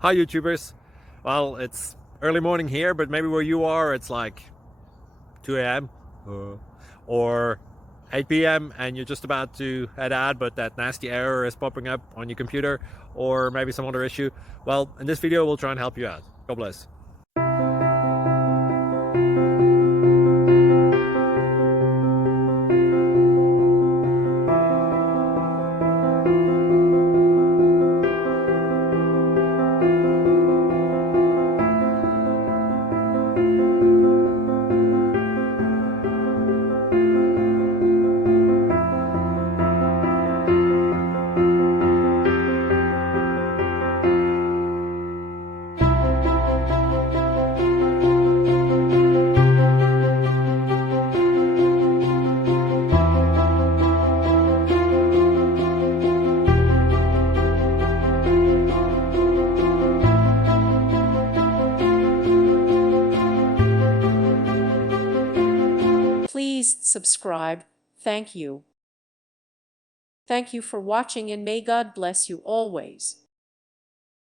Hi YouTubers. Well, it's early morning here, but maybe where you are it's like 2 a.m. or 8 p.m. and you're just about to head out, but that nasty error is popping up on your computer, or maybe some other issue. Well, in this video we'll try and help you out. God bless. Please subscribe. Thank you. Thank you for watching, and may God bless you always.